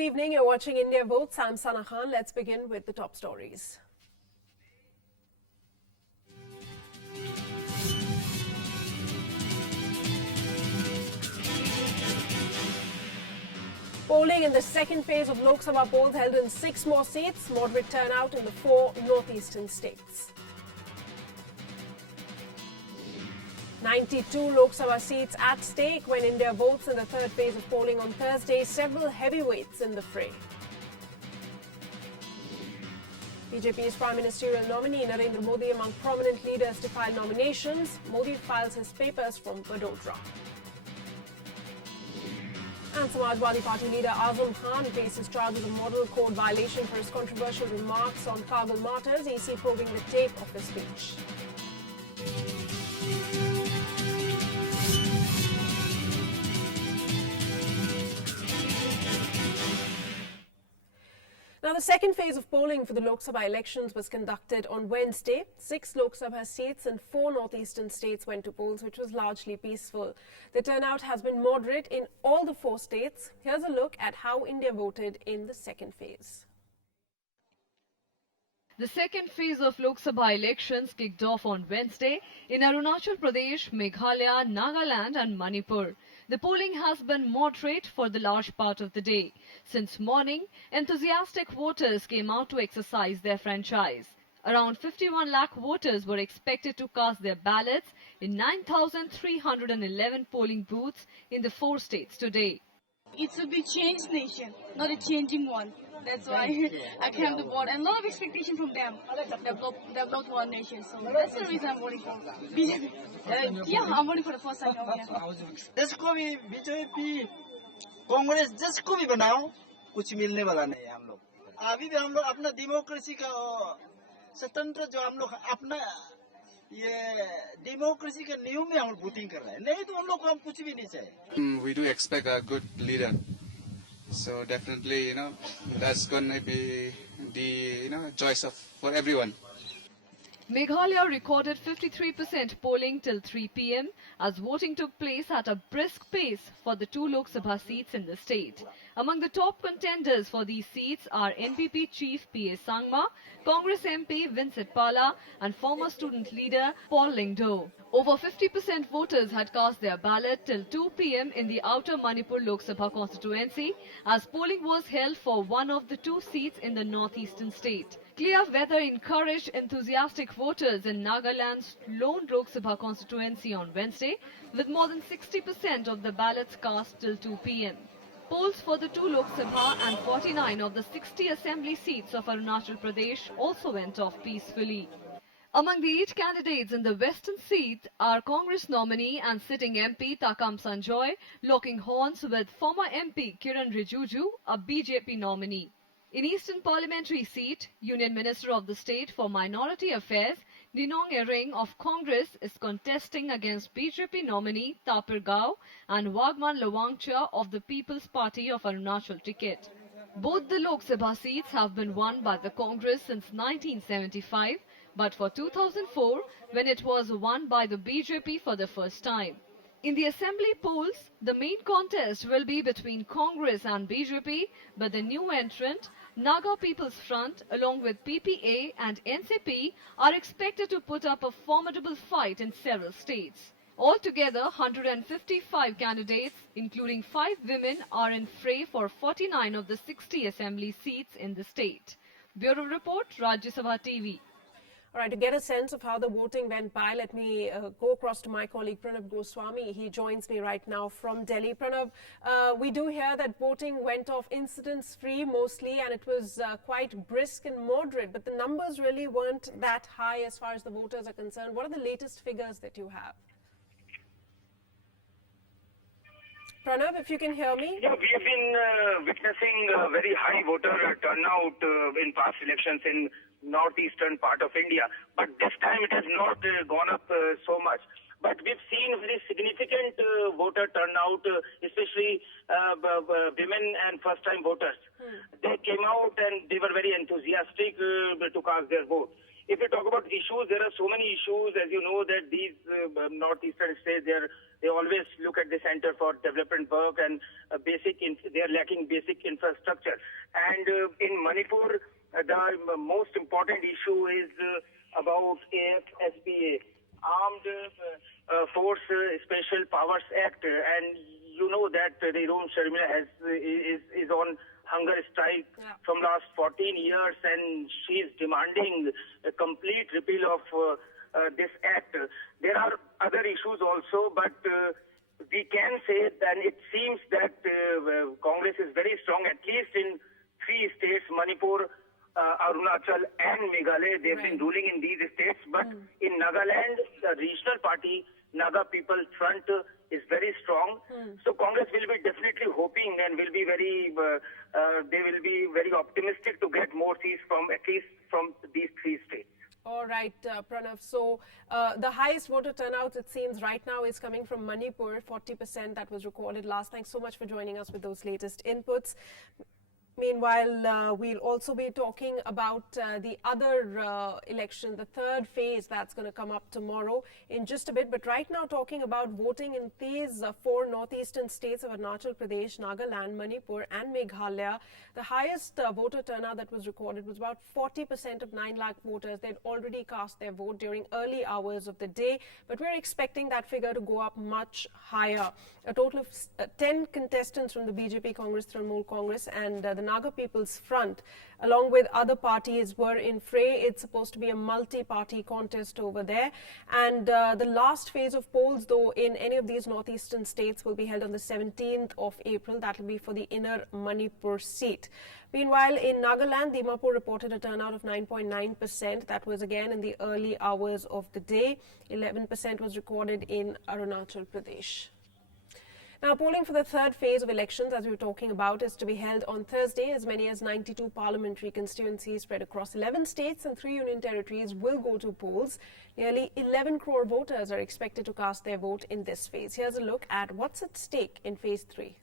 Good evening. You're watching India Votes. I'm Sana Khan. Let's begin with the top stories. Polling in the second phase of Lok Sabha polls held in 6 more seats. Moderate turnout in the 4 northeastern states. 92 Lok Sabha seats at stake when India votes in the third phase of polling on Thursday. Several heavyweights in the fray. BJP's Prime Ministerial nominee Narendra Modi among prominent leaders to file nominations. Modi files his papers from Vadodara. And Samajwadi Party leader Azam Khan faces charges of model code violation for his controversial remarks on Kabul martyrs. EC probing the tape of his speech. Now, the second phase of polling for the Lok Sabha elections was conducted on Wednesday. 6 Lok Sabha seats in 4 northeastern states went to polls, which was largely peaceful. The turnout has been moderate in all the 4 states. Here's a look at how India voted in the second phase. The second phase of Lok Sabha elections kicked off on Wednesday in Arunachal Pradesh, Meghalaya, Nagaland and Manipur. The polling has been moderate for the large part of the day. Since morning, enthusiastic voters came out to exercise their franchise. Around 51 lakh voters were expected to cast their ballots in 9,311 polling booths in the 4 states today. It should be changed nation, not a changing one. That's why I came to vote, and a lot of expectation from them. Develop one nation, so that's the reason I'm voting for BJP. Yeah, I'm voting for the first time over here. जिसको भी BJP Congress जिसको भी बनाओ कुछ मिलने वाला नहीं है हम लोग अभी भी हम लोग अपना डेमोक्रेसी का स्वतंत्र जो हम लोग अपना ये डेमोक्रेसी के नियम में हम वोटिंग कर रहे हैं नहीं तो हम लोग को हम कुछ भी नहीं चाहिए We do expect a good leader, so definitely that's going to be the choice for everyone. Meghalaya recorded 53% polling till 3 p.m. as voting took place at a brisk pace for the 2 Lok Sabha seats in the state. Among the top contenders for these seats are NPP chief P.A. Sangma, Congress MP Vincent Pala and former student leader Paul Lingdo. Over 50% voters had cast their ballot till 2 p.m. in the outer Manipur Lok Sabha constituency as polling was held for one of the 2 seats in the northeastern state. Clear weather encouraged enthusiastic voters in Nagaland's lone Lok Sabha constituency on Wednesday, with more than 60% of the ballots cast till 2 p.m. Polls for the 2 Lok Sabha and 49 of the 60 assembly seats of Arunachal Pradesh also went off peacefully. Among the 8 candidates in the western seat are Congress nominee and sitting MP Takam Sanjoy locking horns with former MP Kiran Rijiju, a BJP nominee. In Eastern Parliamentary seat, Union Minister of the State for Minority Affairs, Ninong Ering of Congress is contesting against BJP nominee Tapir Gao and Wagman Lawangcha of the People's Party of Arunachal ticket. Both the Lok Sabha seats have been won by the Congress since 1975, but for 2004, when it was won by the BJP for the first time. In the assembly polls, the main contest will be between Congress and BJP, but the new entrant, Naga People's Front, along with PPA and NCP, are expected to put up a formidable fight in several states. Altogether, 155 candidates, including 5 women, are in fray for 49 of the 60 assembly seats in the state. Bureau Report, Rajya Sabha TV. All right, to get a sense of how the voting went by, let me go across to my colleague Pranav Goswami. He joins me right now from Delhi. Pranav, we do hear that voting went off incidents-free mostly, and it was quite brisk and moderate, but the numbers really weren't that high as far as the voters are concerned. What are the latest figures that you have? Pranav, if you can hear me. Yeah, we have been witnessing very high voter turnout in past elections in northeastern part of India, but this time it has not gone up so much. But we've seen very significant voter turnout, especially women and first-time voters. They came out and they were very enthusiastic to cast their vote. if you talk about issues, there are so many issues. As you know, that these northeastern states, they always look at the center for development work and they are lacking basic infrastructure. And in Manipur, the most important issue is about AFSPA, Armed Force Special Powers Act, and you know that the Room Sharmila is on hunger strike from last 14 years, and she is demanding a complete repeal of this act. There are other issues also, but we can say that it seems that Congress is very strong, at least in 3 states, Manipur, Arunachal and Meghalaya. They've been ruling in these states, but in Nagaland, the regional party, Naga People's Front, is very strong. So Congress will be definitely hoping and will be they will be very optimistic to get more seats at least from these 3 states. All right, Pranav. So the highest voter turnout, it seems right now, is coming from Manipur, 40% that was recorded last. Thanks so much for joining us with those latest inputs. Meanwhile, we'll also be talking about the other election, the third phase that's going to come up tomorrow in just a bit. But right now, talking about voting in these 4 northeastern states of Arunachal Pradesh, Nagaland, Manipur and Meghalaya, the highest voter turnout that was recorded was about 40% of 9 lakh voters. They'd already cast their vote during early hours of the day, but we're expecting that figure to go up much higher. A total of 10 contestants from the BJP, Congress, Trinamool Congress and the Naga People's Front, along with other parties, were in fray. It's supposed to be a multi-party contest over there. And the last phase of polls, though, in any of these northeastern states will be held on the 17th of April. That will be for the inner Manipur seat. Meanwhile, in Nagaland, Dimapur reported a turnout of 9.9%. That was again in the early hours of the day. 11% was recorded in Arunachal Pradesh. Now, polling for the third phase of elections, as we were talking about, is to be held on Thursday. As many as 92 parliamentary constituencies spread across 11 states and 3 union territories will go to polls. Nearly 11 crore voters are expected to cast their vote in this phase. Here's a look at what's at stake in phase 3.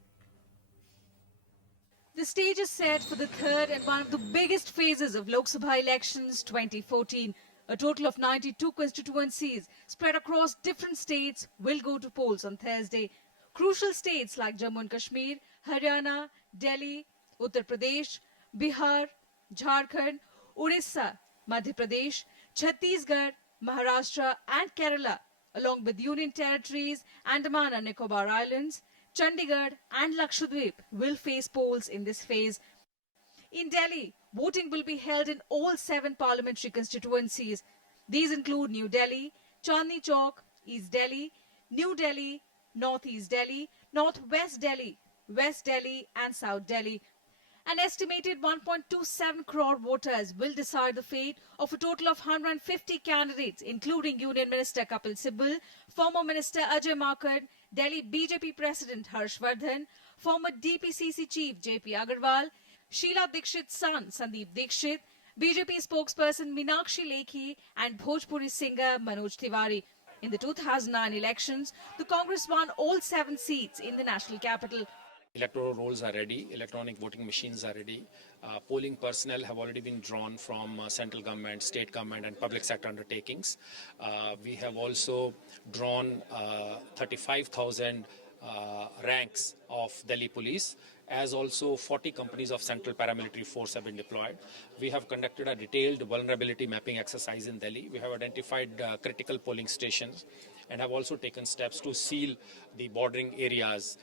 The stage is set for the third and one of the biggest phases of Lok Sabha elections 2014. A total of 92 constituencies spread across different states will go to polls on Thursday. Crucial states like Jammu and Kashmir, Haryana, Delhi, Uttar Pradesh, Bihar, Jharkhand, Orissa, Madhya Pradesh, Chhattisgarh, Maharashtra and Kerala, along with Union Territories, Andaman and Nicobar Islands, Chandigarh and Lakshadweep will face polls in this phase. In Delhi, voting will be held in all 7 parliamentary constituencies. These include New Delhi, Chandni Chowk, East Delhi, New Delhi, Northeast Delhi, Northwest Delhi, West Delhi and South Delhi. An estimated 1.27 crore voters will decide the fate of a total of 150 candidates, including Union Minister Kapil Sibal, former Minister Ajay Makar, Delhi BJP President Harsh Vardhan, former DPCC Chief JP Agarwal, Sheila Dikshit's son Sandeep Dikshit, BJP spokesperson Meenakshi Lekhi and Bhojpuri singer Manoj Tiwari. In the 2009 elections, the Congress won all 7 seats in the national capital. Electoral rolls are ready, electronic voting machines are ready. Polling personnel have already been drawn from central government, state government and public sector undertakings. We have also drawn 35,000 ranks of Delhi police, as also 40 companies of central paramilitary force have been deployed. We have conducted a detailed vulnerability mapping exercise in Delhi. We have identified critical polling stations and have also taken steps to seal the bordering areas.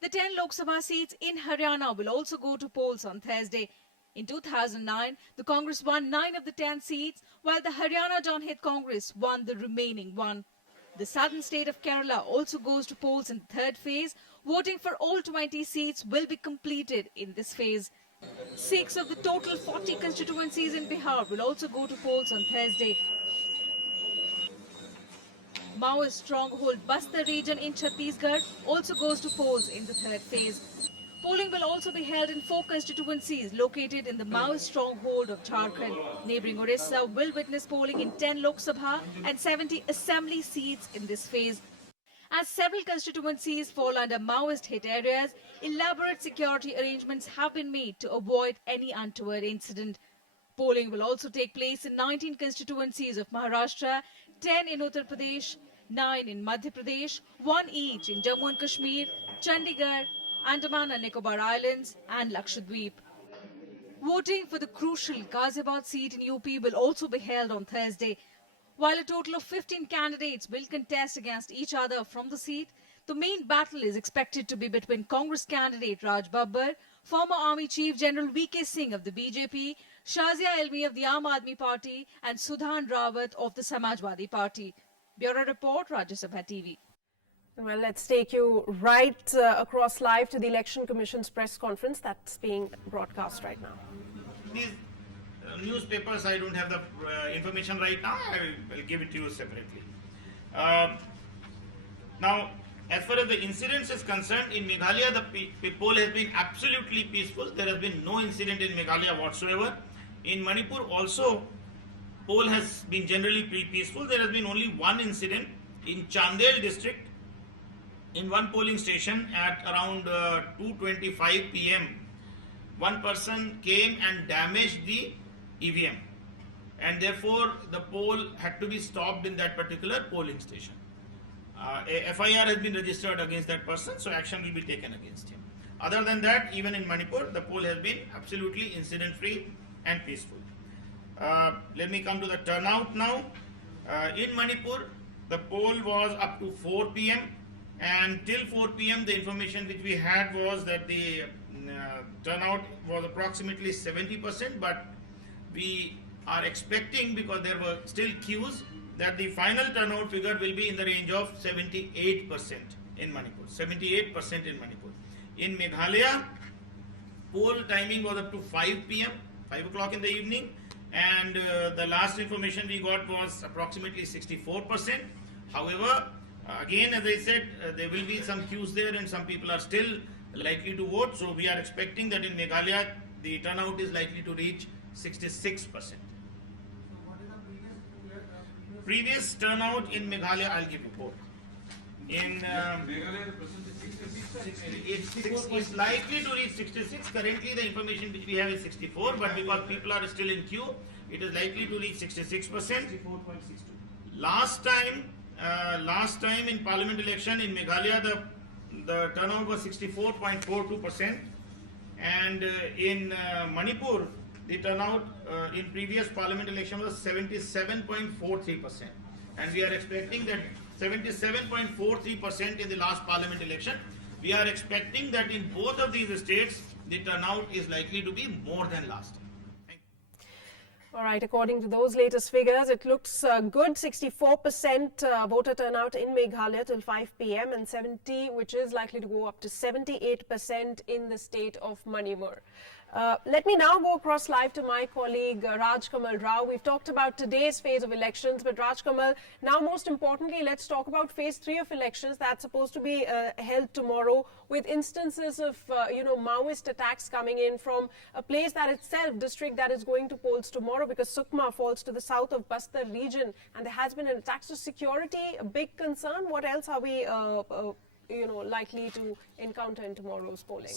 The 10 Lok Sabha seats in Haryana will also go to polls on Thursday. In 2009, the Congress won 9 of the 10 seats, while the Haryana Janhit Congress won the remaining 1. The southern state of Kerala also goes to polls in the third phase. Voting for all 20 seats will be completed in this phase. 6 of the total 40 constituencies in Bihar will also go to polls on Thursday. Maoist stronghold Bastar region in Chhattisgarh also goes to polls in the third phase. Polling will also be held in 4 constituencies located in the Maoist stronghold of Jharkhand. Neighbouring Orissa will witness polling in 10 Lok Sabha and 70 assembly seats in this phase. As several constituencies fall under Maoist hit areas, elaborate security arrangements have been made to avoid any untoward incident. Polling will also take place in 19 constituencies of Maharashtra, 10 in Uttar Pradesh, 9 in Madhya Pradesh, 1 each in Jammu and Kashmir, Chandigarh, Andaman and Nicobar Islands and Lakshadweep. Voting for the crucial Ghaziabad seat in UP will also be held on Thursday. While a total of 15 candidates will contest against each other from the seat, the main battle is expected to be between Congress candidate Raj Babbar, former Army Chief General V.K. Singh of the BJP, Shazia Elmi of the Aam Aadmi Party and Sudhan Rawat of the Samajwadi Party. Bureau Report, Rajya Sabha TV. Well, let's take you right across live to the Election Commission's press conference that's being broadcast right now. These newspapers, I don't have the information right now. I will give it to you separately. Now, as far as the incidents is concerned, in Meghalaya, the poll has been absolutely peaceful. There has been no incident in Meghalaya whatsoever. In Manipur also, poll has been generally peaceful. There has been only one incident in Chandel district. In one polling station at around 2:25 p.m., one person came and damaged the EVM, and therefore the poll had to be stopped in that particular polling station. A FIR has been registered against that person, so action will be taken against him. Other than that, even in Manipur, the poll has been absolutely incident-free and peaceful. Let me come to the turnout now. In Manipur, the poll was up to 4 p.m. and till 4 p.m. the information which we had was that the turnout was approximately 70%, but we are expecting, because there were still queues, that the final turnout figure will be in the range of 78% in Manipur. 78% in Manipur. In Meghalaya, poll timing was up to 5 p.m., 5 o'clock in the evening, and the last information we got was approximately 64%. However, again, as I said, there will be some queues there and some people are still likely to vote. So we are expecting that in Meghalaya, the turnout is likely to reach 66%. Previous turnout in Meghalaya, I'll give you both. In it's likely to reach 66. Currently, the information which we have is 64, but because people are still in queue, it is likely to reach 66%. Last time in Parliament election in Meghalaya, the turnout was 64.42%, and in Manipur, the turnout in previous Parliament election was 77.43%, and we are expecting that 77.43% in the last Parliament election. We are expecting that in both of these states, the turnout is likely to be more than last time. All right, according to those latest figures, it looks good, 64% voter turnout in Meghalaya till 5 p.m. and 70, which is likely to go up to 78% in the state of Manipur. Let me now go across live to my colleague Raj Kamal Rao. We've talked about today's phase of elections, but Raj Kamal, now most importantly, let's talk about phase 3 of elections that's supposed to be held tomorrow, with instances of, Maoist attacks coming in from a place that itself, district that is going to polls tomorrow, because Sukma falls to the south of Bastar region, and there has been an attack. So security, a big concern. What else are we, likely to encounter in tomorrow's polling?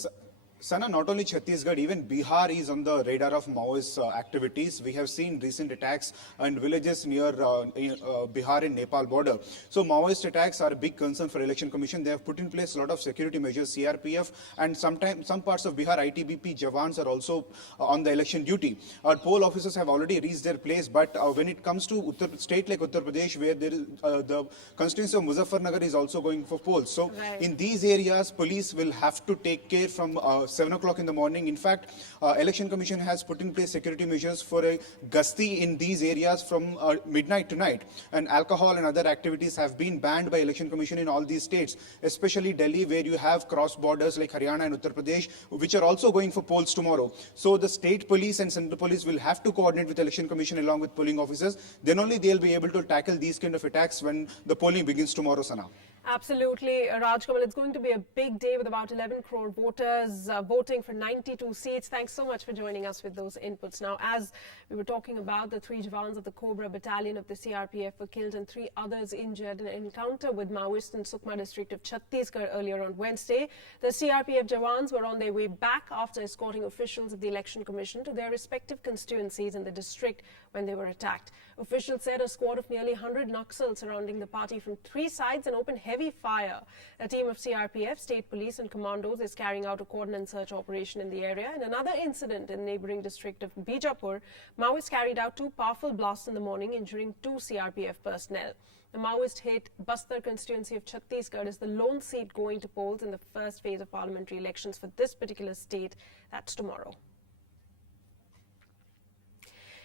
Sana, not only Chhattisgarh, even Bihar is on the radar of Maoist activities. We have seen recent attacks in villages near Bihar and Nepal border. So Maoist attacks are a big concern for Election Commission. They have put in place a lot of security measures, CRPF, and sometimes some parts of Bihar ITBP Jawans are also on the election duty. Our poll officers have already reached their place, but when it comes to state like Uttar Pradesh, where there is the constituency of Muzaffarnagar is also going for polls. So in these areas, police will have to take care from 7 o'clock in the morning. In fact, Election Commission has put in place security measures for a gasti in these areas from midnight to night. And alcohol and other activities have been banned by Election Commission in all these states, especially Delhi, where you have cross borders like Haryana and Uttar Pradesh, which are also going for polls tomorrow. So the state police and central police will have to coordinate with Election Commission along with polling officers. Then only they'll be able to tackle these kind of attacks when the polling begins tomorrow, Sana. Absolutely, Rajkamal. It's going to be a big day with about 11 crore voters voting for 92 seats. Thanks so much for joining us with those inputs. Now, as we were talking about, the 3 Jawans of the Cobra Battalion of the CRPF were killed and 3 others injured in an encounter with Maoists in Sukma district of Chhattisgarh earlier on Wednesday. The CRPF Jawans were on their way back after escorting officials of the Election Commission to their respective constituencies in the district when they were attacked. Officials said a squad of nearly 100 Naxals surrounding the party from 3 sides and opened heavy fire. A team of CRPF, state police and commandos is carrying out a cordon and search operation in the area. In another incident in the neighbouring district of Bijapur, Maoists carried out 2 powerful blasts in the morning, injuring 2 CRPF personnel. The Maoist-hit Bastar constituency of Chhattisgarh is the lone seat going to polls in the first phase of parliamentary elections for this particular state. That's tomorrow.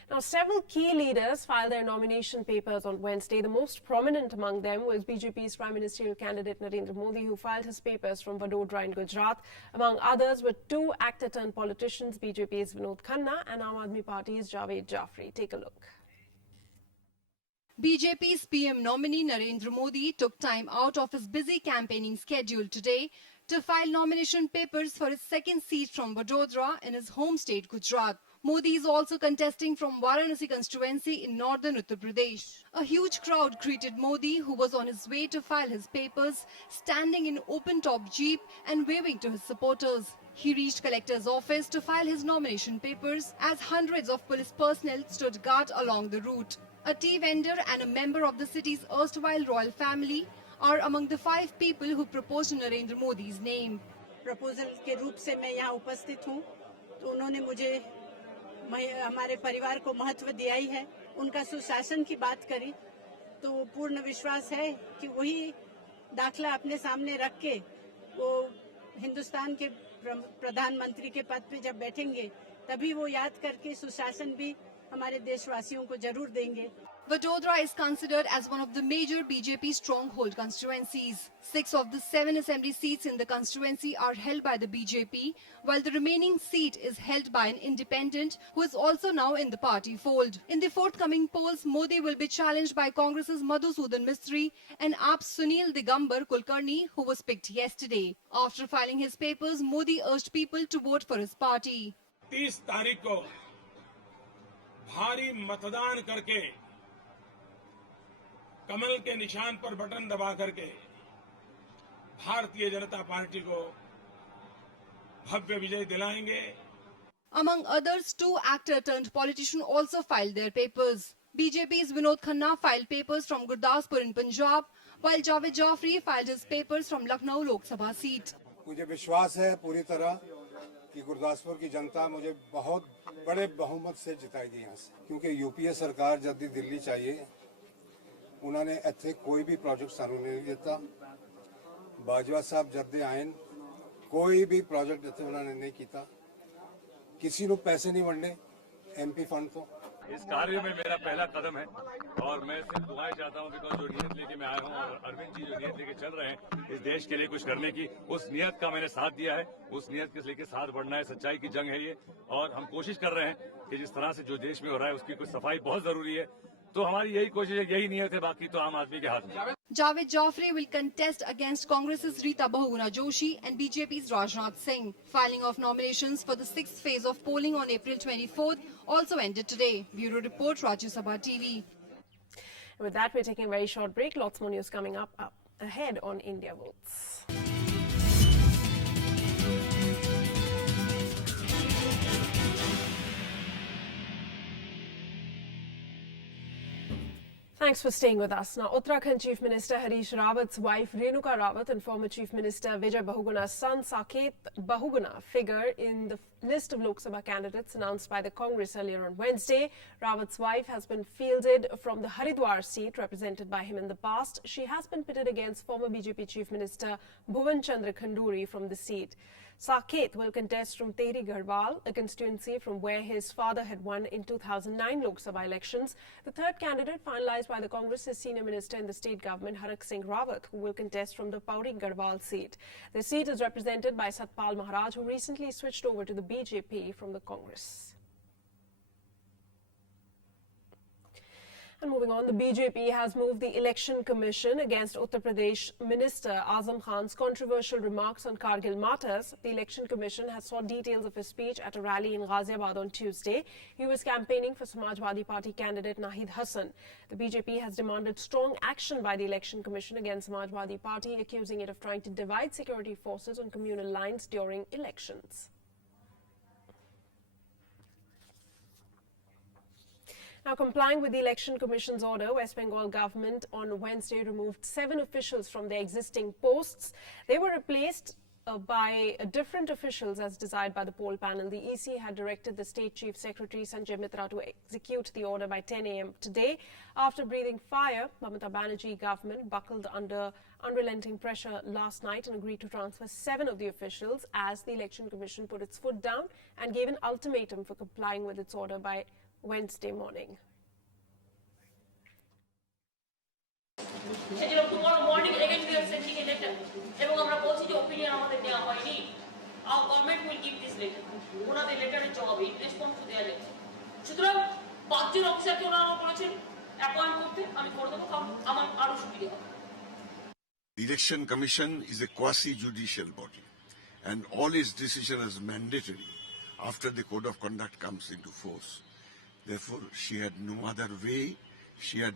Now, several key leaders filed their nomination papers on Wednesday. The most prominent among them was BJP's Prime Ministerial candidate Narendra Modi, who filed his papers from Vadodara in Gujarat. Among others were 2 actor-turned-politicians, BJP's Vinod Khanna and Aam Aadmi Party's Javed Jafri. Take a look. BJP's PM nominee Narendra Modi took time out of his busy campaigning schedule today to file nomination papers for his second seat from Vadodara in his home state Gujarat. Modi is also contesting from Varanasi constituency in northern Uttar Pradesh. A huge crowd greeted Modi, who was on his way to file his papers, standing in open-top jeep and waving to his supporters. He reached collector's office to file his nomination papers as hundreds of police personnel stood guard along the route. A tea vendor and a member of the city's erstwhile royal family are among the 5 people who proposed Narendra Modi's name. Proposal के रूप से मैं यहाँ उपस्थित हूँ, तो उन्होंने मुझे हमारे परिवार को महत्व दिया ही है। उनका सुशासन की बात करी तो पूर्ण विश्वास है कि वही दाखला अपने सामने रख के वो हिंदुस्तान के प्रधानमंत्री के पद पे जब बैठेंगे तभी वो याद करके सुशासन भी हमारे देशवासियों को जरूर देंगे। Vadodara is considered as one of the major BJP stronghold constituencies. 6 of the 7 assembly seats in the constituency are held by the BJP, while the remaining seat is held by an independent who is also now in the party fold. In the forthcoming polls, Modi will be challenged by Congress's Madhusudan Mistry and AAP's Sunil Digambar Kulkarni, who was picked yesterday. After filing his papers, Modi urged people to vote for his party. 30 तारीख को भारी मतदान करके कमल के निशान पर button दबा करके भारतीय जनता पार्टी को भव्य विजय दिलाएंगे। Among others, 2 actor-turned-politicians also filed their papers. BJP's Vinod Khanna filed papers from Gurdaspur in Punjab, while Javed Jafri filed his papers from Lucknow Lok Sabha seat. मुझे विश्वास है पूरी तरह कि गुरदासपुर की जनता मुझे बहुत बड़े बहुमत से जिताएगी यहाँ से, क्योंकि यूपीए सरकार जब भी दिल्ली चाहिए उन्होंने इतने कोई भी प्रोजेक्ट सानू नहीं देता। बाजवा साहब जब दे आए कोई भी प्रोजेक्ट इतने उन्होंने नहीं किया, किसी को पैसे नहीं बढ़ने एमपी फंड को। इस कार्य में मेरा पहला कदम है और मैं सिर्फ दुआएं चाहता हूं, बिकॉज जो नियत लेके मैं आया हूं और अरविंद जी जो नियत लेके चल रहे हैं इस देश के लिए कुछ करने की, उस नियत का मैंने साथ दिया है। उस नियत के लेके साथ बढ़ना है। सच्चाई की जंग है ये और हम कोशिश कर रहे हैं कि जिस तरह से जो देश में हो रहा है उसकी कुछ सफाई बहुत जरूरी है। तो हमारी यही कोशिश है, यही नियत है, बाकी तो आम आदमी के हाथ में। Javed Jafri will contest against Congress's Rita Bahuguna Joshi and BJP's Rajnath Singh. Filing of nominations for the 6th phase of polling on April 24th also ended today. Bureau Report, Rajya Sabha TV. With that, we're taking a very short break. Lots more news coming up ahead on India Votes. Thanks for staying with us. Now, Uttarakhand Chief Minister Harish Rawat's wife Renuka Rawat and former Chief Minister Vijay Bahuguna's son Saket Bahuguna figure in the list of Lok Sabha candidates announced by the Congress earlier on Wednesday. Rawat's wife has been fielded from the Haridwar seat represented by him in the past. She has been pitted against former BJP Chief Minister Bhuvan Chandra Khanduri from the seat. Saket will contest from Tehri Garhwal, a constituency from where his father had won in 2009 Lok Sabha elections. The third candidate finalized by the Congress is Senior Minister in the state government Harak Singh Rawat, who will contest from the Pauri Garhwal seat. The seat is represented by Satpal Maharaj, who recently switched over to the BJP from the Congress. And moving on, the BJP has moved the Election Commission against Uttar Pradesh Minister Azam Khan's controversial remarks on Kargil martyrs. The Election Commission has sought details of his speech at a rally in Ghaziabad on Tuesday. He was campaigning for Samajwadi Party candidate Nahid Hassan. The BJP has demanded strong action by the Election Commission against Samajwadi Party, accusing it of trying to divide security forces on communal lines during elections. Now, complying with the Election Commission's order, West Bengal government on Wednesday removed 7 officials from their existing posts. They were replaced by different officials as desired by the poll panel. The EC had directed the State Chief Secretary Sanjay Mitra to execute the order by 10 a.m. today. After breathing fire, Mamata Banerjee government buckled under unrelenting pressure last night and agreed to transfer 7 of the officials as the Election Commission put its foot down and gave an ultimatum for complying with its order by Wednesday morning. Tomorrow morning again we are sending a letter. Opinion our government will give this letter. One of the letter is job in response to their letter. সুতরাং 5 জন অফিসারকে ওনারা বলেছেন appoint করতে আমি করে দেব কারণ আমার আরো সুবিধা হবে। The Election Commission is a quasi-judicial body and all its decision is mandatory after the Code of Conduct comes into force. Therefore, she had no other way. She had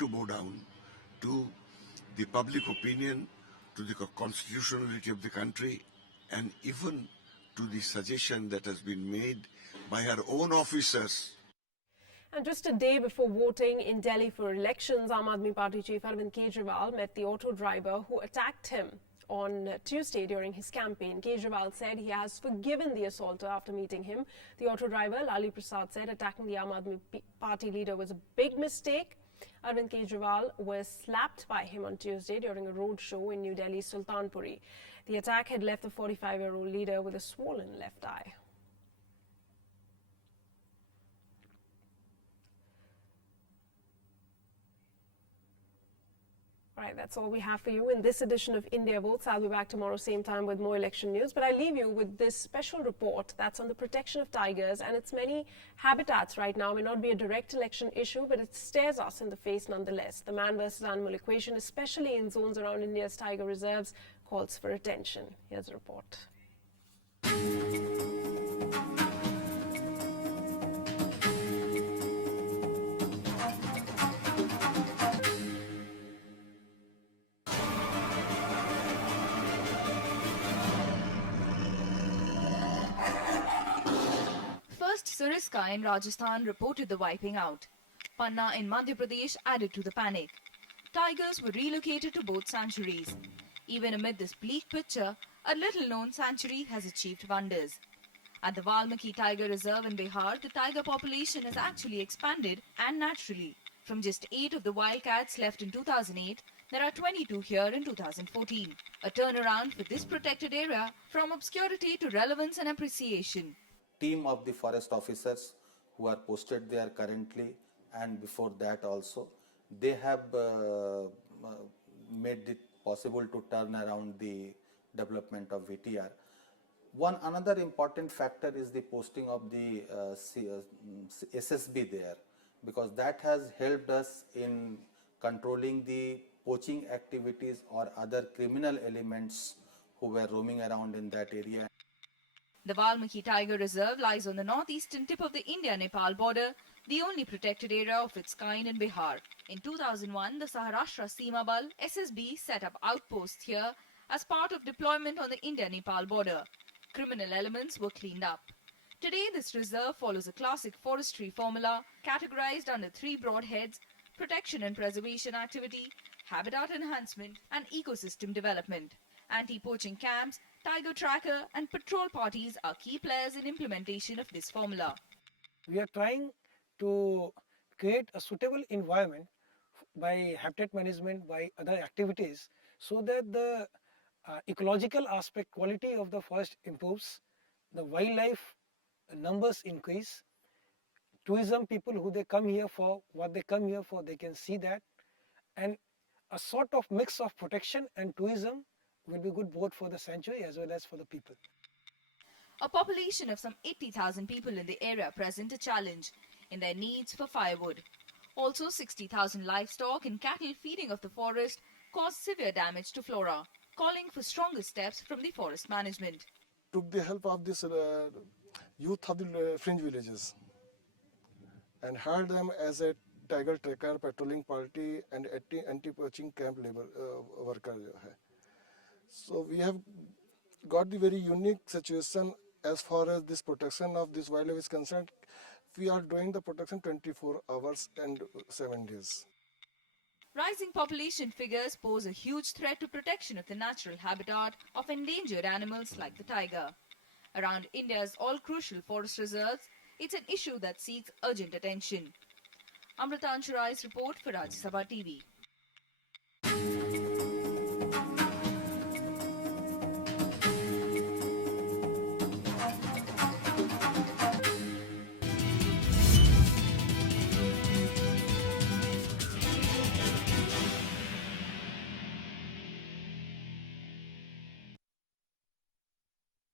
to bow down to the public opinion, to the constitutionality of the country, and even to the suggestion that has been made by her own officers. And just a day before voting in Delhi for elections, Aam Aadmi Party chief Arvind Kejriwal met the auto driver who attacked him on Tuesday during his campaign. Kejriwal said he has forgiven the assaulter after meeting him. The auto driver, Lali Prasad, said attacking the Aam Aadmi Party leader was a big mistake. Arvind Kejriwal was slapped by him on Tuesday during a road show in New Delhi's Sultanpuri. The attack had left the 45-year-old leader with a swollen left eye. All right, that's all we have for you in this edition of India Votes. I'll be back tomorrow same time with more election news. But I leave you with this special report that's on the protection of tigers and its many habitats right now. May not be a direct election issue, but it stares us in the face nonetheless. The man versus animal equation, especially in zones around India's tiger reserves, calls for attention. Here's a report. Sariska in Rajasthan reported the wiping out. Panna in Madhya Pradesh added to the panic. Tigers were relocated to both sanctuaries. Even amid this bleak picture, a little-known sanctuary has achieved wonders. At the Valmiki Tiger Reserve in Bihar, the tiger population has actually expanded and naturally. From just 8 of the wildcats left in 2008, there are 22 here in 2014. A turnaround for this protected area from obscurity to relevance and appreciation. Team of the forest officers who are posted there currently and before that also, they have made it possible to turn around the development of VTR. Another important factor is the posting of the SSB there, because that has helped us in controlling the poaching activities or other criminal elements who were roaming around in that area. The Valmiki Tiger Reserve lies on the northeastern tip of the India-Nepal border, the only protected area of its kind in Bihar. In 2001, the Saharashtra Seema Bal (SSB) set up outposts here as part of deployment on the India-Nepal border. Criminal elements were cleaned up. Today, this reserve follows a classic forestry formula categorized under 3 broad heads: protection and preservation activity, habitat enhancement, and ecosystem development. Anti-poaching camps, tiger tracker and patrol parties are key players in implementation of this formula. We are trying to create a suitable environment by habitat management, by other activities, so that the ecological aspect, quality of the forest improves, the wildlife numbers increase, tourism people who they come here for, what they come here for, they can see that, and a sort of mix of protection and tourism will be good both for the sanctuary as well as for the people. A population of some 80,000 people in the area present a challenge in their needs for firewood. Also, 60,000 livestock and cattle feeding off the forest caused severe damage to flora, calling for stronger steps from the forest management. Took the help of this youth of the fringe villages and hired them as a tiger tracker, patrolling party and anti-poaching camp labor worker. So we have got the very unique situation as far as this protection of this wildlife is concerned. We are doing the protection 24 hours and 7 days. Rising population figures pose a huge threat to protection of the natural habitat of endangered animals like the tiger. Around India's all crucial forest reserves, it's an issue that seeks urgent attention. Amrita Anshurai's report for Rajya Sabha TV.